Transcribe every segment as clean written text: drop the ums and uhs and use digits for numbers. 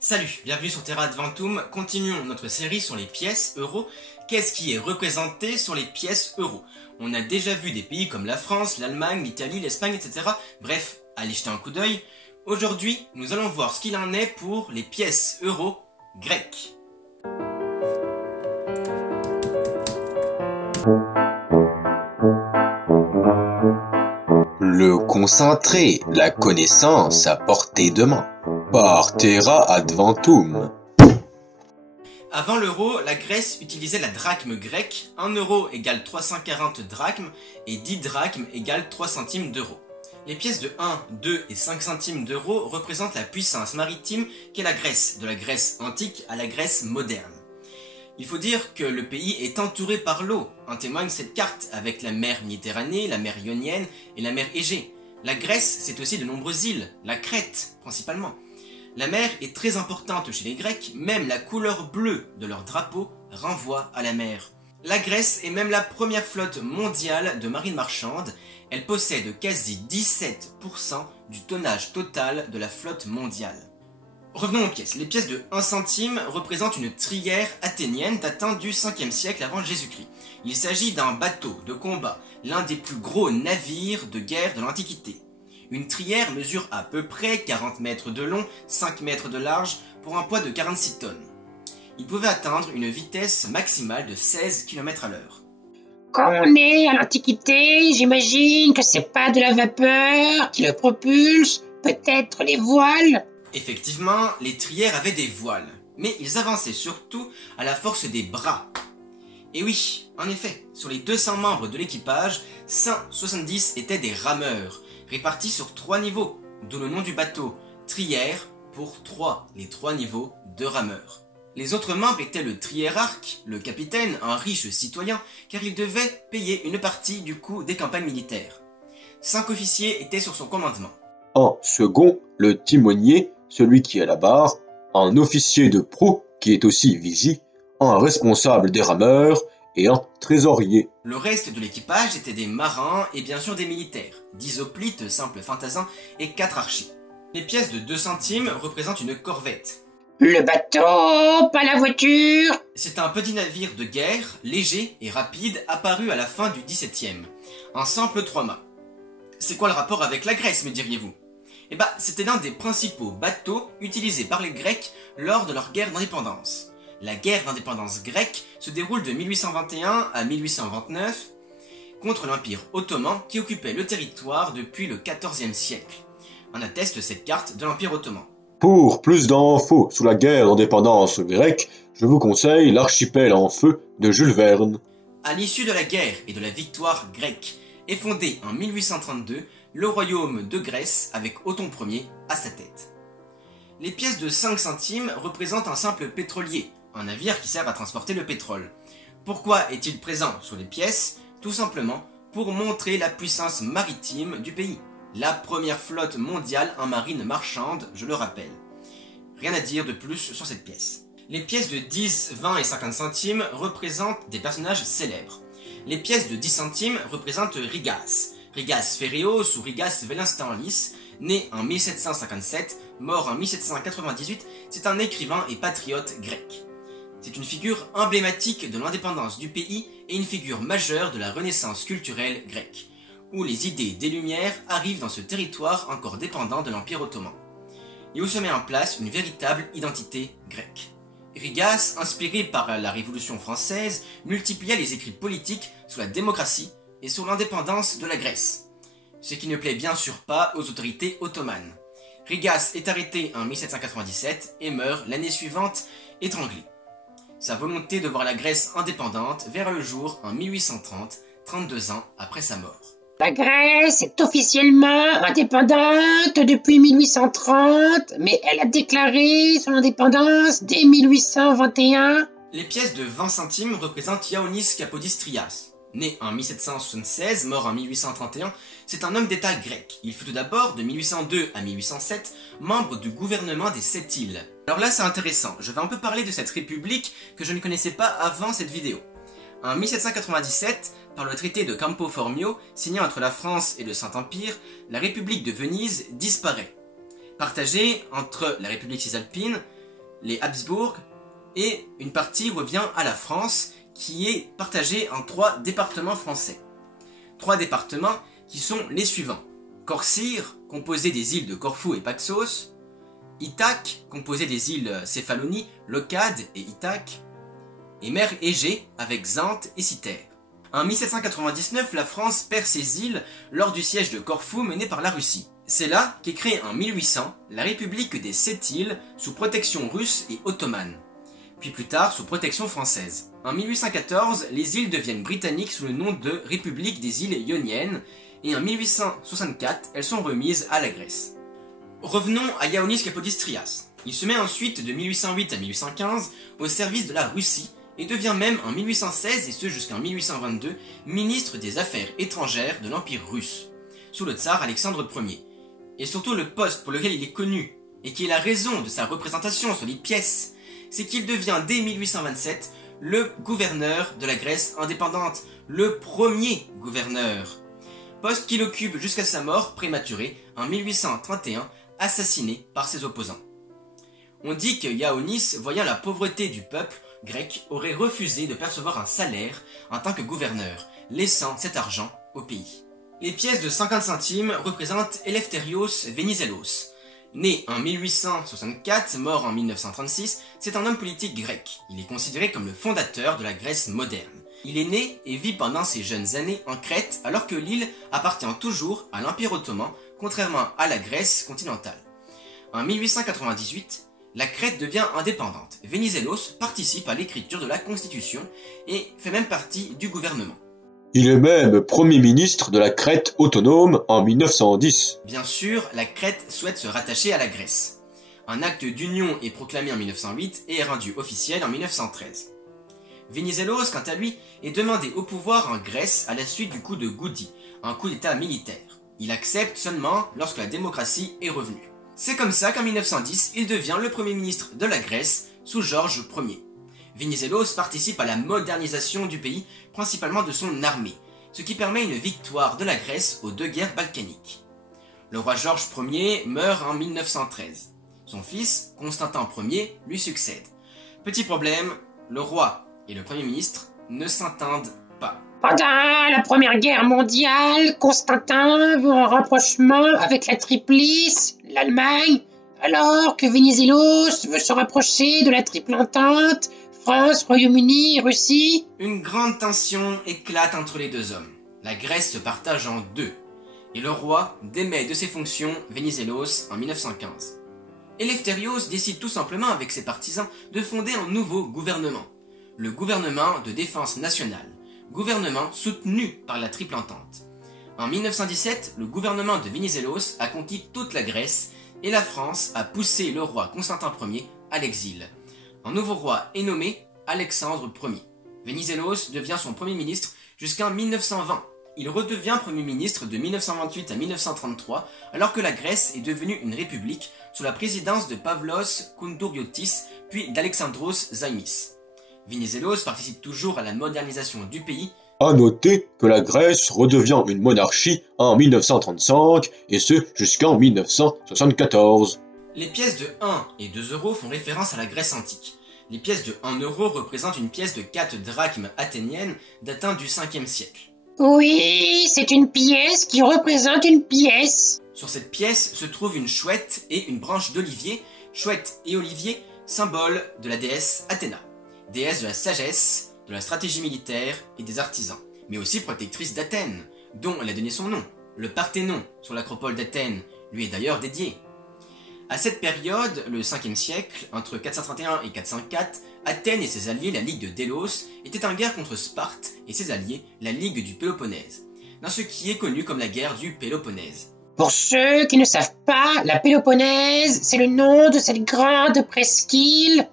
Salut, bienvenue sur Terra Adventum. Continuons notre série sur les pièces euros. Qu'est-ce qui est représenté sur les pièces euros? On a déjà vu des pays comme la France, l'Allemagne, l'Italie, l'Espagne, etc. Bref, allez jeter un coup d'œil. Aujourd'hui, nous allons voir ce qu'il en est pour les pièces euros grecques. Le concentré, la connaissance à portée de main. Par Terra Adventum. Avant l'euro, la Grèce utilisait la drachme grecque. 1 euro égale 340 drachmes et 10 drachmes égale 3 centimes d'euros. Les pièces de 1, 2 et 5 centimes d'euros représentent la puissance maritime qu'est la Grèce, de la Grèce antique à la Grèce moderne. Il faut dire que le pays est entouré par l'eau. En témoigne cette carte avec la mer Méditerranée, la mer Ionienne et la mer Égée. La Grèce, c'est aussi de nombreuses îles, la Crète principalement. La mer est très importante chez les Grecs, même la couleur bleue de leur drapeau renvoie à la mer. La Grèce est même la première flotte mondiale de marine marchande. Elle possède quasi 17% du tonnage total de la flotte mondiale. Revenons aux pièces. Les pièces de 1 centime représentent une trière athénienne datant du 5e siècle avant Jésus-Christ. Il s'agit d'un bateau de combat, l'un des plus gros navires de guerre de l'Antiquité. Une trière mesure à peu près 40 mètres de long, 5 mètres de large, pour un poids de 46 tonnes. Il pouvait atteindre une vitesse maximale de 16 km à l'heure. Quand on est à l'Antiquité, j'imagine que c'est pas de la vapeur qui le propulse, peut-être les voiles. Effectivement, les trières avaient des voiles, mais ils avançaient surtout à la force des bras. Et oui, en effet, sur les 200 membres de l'équipage, 170 étaient des rameurs, répartis sur 3 niveaux, d'où le nom du bateau, trière pour 3, les 3 niveaux de rameurs. Les autres membres étaient le triérarque, le capitaine, un riche citoyen, car il devait payer une partie du coût des campagnes militaires. 5 officiers étaient sur son commandement. En second, le timonier, celui qui est à la barre, un officier de proue qui est aussi vigie, un responsable des rameurs et un trésorier. Le reste de l'équipage était des marins et bien sûr des militaires, 10 hoplites, simples fantassins et 4 archers. Les pièces de 2 centimes représentent une corvette. Le bateau, pas la voiture. C'est un petit navire de guerre, léger et rapide, apparu à la fin du XVIIe, un simple 3 mâts. C'est quoi le rapport avec la Grèce, me diriez-vous? Eh ben, c'était l'un des principaux bateaux utilisés par les Grecs lors de leur guerre d'indépendance. La guerre d'indépendance grecque se déroule de 1821 à 1829 contre l'Empire ottoman qui occupait le territoire depuis le XIVe siècle. En atteste cette carte de l'Empire ottoman. Pour plus d'infos sur la guerre d'indépendance grecque, je vous conseille l'archipel en feu de Jules Verne. À l'issue de la guerre et de la victoire grecque, est fondé en 1832 le royaume de Grèce avec Othon Ier à sa tête. Les pièces de 5 centimes représentent un simple pétrolier, un navire qui sert à transporter le pétrole. Pourquoi est-il présent sur les pièces? Tout simplement pour montrer la puissance maritime du pays. La première flotte mondiale en marine marchande, je le rappelle. Rien à dire de plus sur cette pièce. Les pièces de 10, 20 et 50 centimes représentent des personnages célèbres. Les pièces de 10 centimes représentent Rigas. Rigas Féréos ou Rigas Vélinstanlis, né en 1757, mort en 1798, c'est un écrivain et patriote grec. C'est une figure emblématique de l'indépendance du pays et une figure majeure de la renaissance culturelle grecque, où les idées des Lumières arrivent dans ce territoire encore dépendant de l'Empire ottoman, et où se met en place une véritable identité grecque. Rigas, inspiré par la Révolution française, multiplia les écrits politiques sur la démocratie et sur l'indépendance de la Grèce, ce qui ne plaît bien sûr pas aux autorités ottomanes. Rigas est arrêté en 1797 et meurt l'année suivante étranglé. Sa volonté de voir la Grèce indépendante verra le jour en 1830, 32 ans après sa mort. La Grèce est officiellement indépendante depuis 1830, mais elle a déclaré son indépendance dès 1821. Les pièces de 20 centimes représentent Ioannis Kapodistrias. Né en 1776, mort en 1831, c'est un homme d'État grec. Il fut tout d'abord, de 1802 à 1807, membre du gouvernement des 7 îles. Alors là c'est intéressant, je vais un peu parler de cette république que je ne connaissais pas avant cette vidéo. En 1797, par le traité de Campo Formio, signé entre la France et le Saint-Empire, la République de Venise disparaît. Partagée entre la République cisalpine les Habsbourg, et une partie revient à la France, qui est partagée en 3 départements français. 3 départements qui sont les suivants. Corcyre, composé des îles de Corfou et Paxos. Ithaque, composé des îles Céphalonie, Leucade et Ithaque. Et mer Égée, avec Zante et Cythère. En 1799, la France perd ses îles lors du siège de Corfou mené par la Russie. C'est là qu'est créée en 1800 la République des 7 îles sous protection russe et ottomane, puis plus tard sous protection française. En 1814, les îles deviennent britanniques sous le nom de République des îles Ioniennes, et en 1864, elles sont remises à la Grèce. Revenons à Ioannis Kapodistrias. Il se met ensuite de 1808 à 1815 au service de la Russie, et devient même en 1816, et ce jusqu'en 1822, ministre des Affaires étrangères de l'Empire russe, sous le tsar Alexandre Ier. Et surtout le poste pour lequel il est connu, et qui est la raison de sa représentation sur les pièces, c'est qu'il devient dès 1827 le gouverneur de la Grèce indépendante, le premier gouverneur, poste qu'il occupe jusqu'à sa mort prématurée en 1831, assassiné par ses opposants. On dit que Ioannis, voyant la pauvreté du peuple grec, aurait refusé de percevoir un salaire en tant que gouverneur, laissant cet argent au pays. Les pièces de 50 centimes représentent Elefthérios Venizelos. Né en 1864, mort en 1936, c'est un homme politique grec. Il est considéré comme le fondateur de la Grèce moderne. Il est né et vit pendant ses jeunes années en Crète, alors que l'île appartient toujours à l'Empire ottoman, contrairement à la Grèce continentale. En 1898, la Crète devient indépendante. Venizelos participe à l'écriture de la Constitution et fait même partie du gouvernement. Il est même Premier ministre de la Crète autonome en 1910. Bien sûr, la Crète souhaite se rattacher à la Grèce. Un acte d'union est proclamé en 1908 et est rendu officiel en 1913. Venizelos, quant à lui, est demandé au pouvoir en Grèce à la suite du coup de Goudi, un coup d'état militaire. Il accepte seulement lorsque la démocratie est revenue. C'est comme ça qu'en 1910, il devient le Premier ministre de la Grèce sous Georges Ier. Venizelos participe à la modernisation du pays, principalement de son armée, ce qui permet une victoire de la Grèce aux 2 guerres balkaniques. Le roi Georges Ier meurt en 1913. Son fils, Constantin Ier, lui succède. Petit problème, le roi et le Premier ministre ne s'entendent pas. Pendant la Première Guerre mondiale, Constantin veut un rapprochement avec la Triplice, l'Allemagne, alors que Venizelos veut se rapprocher de la Triple Entente, France, Royaume-Uni, Russie. Une grande tension éclate entre les 2 hommes. La Grèce se partage en 2, et le roi démet de ses fonctions Venizelos en 1915. Elefthérios décide tout simplement avec ses partisans de fonder un nouveau gouvernement, le gouvernement de défense nationale, gouvernement soutenu par la Triple Entente. En 1917, le gouvernement de Venizelos a conquis toute la Grèce et la France a poussé le roi Constantin Ier à l'exil. Un nouveau roi est nommé Alexandre Ier. Venizelos devient son premier ministre jusqu'en 1920. Il redevient premier ministre de 1928 à 1933 alors que la Grèce est devenue une république sous la présidence de Pavlos Koundouriotis puis d'Alexandros Zaimis. Venizelos participe toujours à la modernisation du pays. À noter que la Grèce redevient une monarchie en 1935 et ce jusqu'en 1974. Les pièces de 1 et 2 euros font référence à la Grèce antique. Les pièces de 1 euro représentent une pièce de 4 drachmes athéniennes datant du 5e siècle. Oui, c'est une pièce qui représente une pièce. Sur cette pièce se trouve une chouette et une branche d'olivier, chouette et olivier, symbole de la déesse Athéna, déesse de la sagesse, de la stratégie militaire et des artisans, mais aussi protectrice d'Athènes, dont elle a donné son nom. Le Parthénon, sur l'acropole d'Athènes, lui est d'ailleurs dédié. À cette période, le 5e siècle, entre 431 et 404, Athènes et ses alliés, la Ligue de Délos, étaient en guerre contre Sparte et ses alliés, la Ligue du Péloponnèse, dans ce qui est connu comme la guerre du Péloponnèse. Pour ceux qui ne savent pas, la Péloponnèse, c'est le nom de cette grande presqu'île.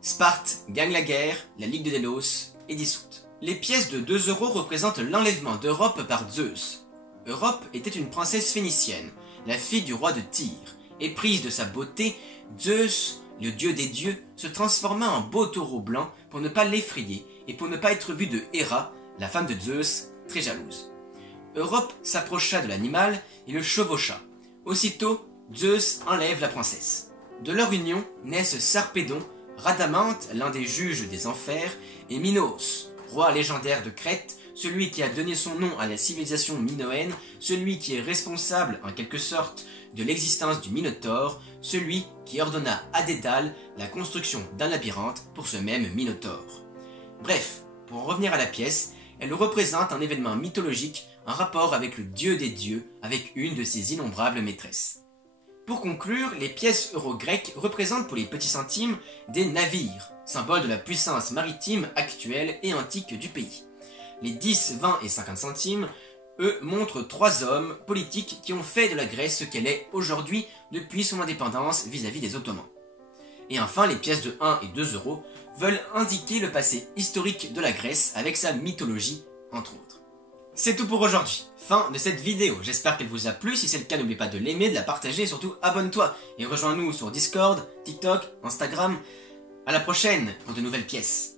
Sparte gagne la guerre, la Ligue de Délos est dissoute. Les pièces de 2 euros représentent l'enlèvement d'Europe par Zeus. Europe était une princesse phénicienne, la fille du roi de Tyr. Éprise de sa beauté, Zeus, le dieu des dieux, se transforma en beau taureau blanc pour ne pas l'effrayer et pour ne pas être vu de Héra, la femme de Zeus, très jalouse. Europe s'approcha de l'animal et le chevaucha. Aussitôt, Zeus enlève la princesse. De leur union naissent Sarpédon, Rhadamante, l'un des juges des enfers, et Minos, roi légendaire de Crète, celui qui a donné son nom à la civilisation minoenne, celui qui est responsable, en quelque sorte, de l'existence du Minotaure, celui qui ordonna à Dédale la construction d'un labyrinthe pour ce même Minotaure. Bref, pour en revenir à la pièce, elle représente un événement mythologique en rapport avec le dieu des dieux, avec une de ses innombrables maîtresses. Pour conclure, les pièces euro-grecques représentent pour les petits centimes des navires, symbole de la puissance maritime actuelle et antique du pays. Les 10, 20 et 50 centimes, eux, montrent 3 hommes politiques qui ont fait de la Grèce ce qu'elle est aujourd'hui depuis son indépendance vis-à-vis des Ottomans. Et enfin, les pièces de 1 et 2 euros veulent indiquer le passé historique de la Grèce avec sa mythologie, entre autres. C'est tout pour aujourd'hui. Fin de cette vidéo. J'espère qu'elle vous a plu. Si c'est le cas, n'oublie pas de l'aimer, de la partager et surtout abonne-toi. Et rejoins-nous sur Discord, TikTok, Instagram. À la prochaine pour de nouvelles pièces.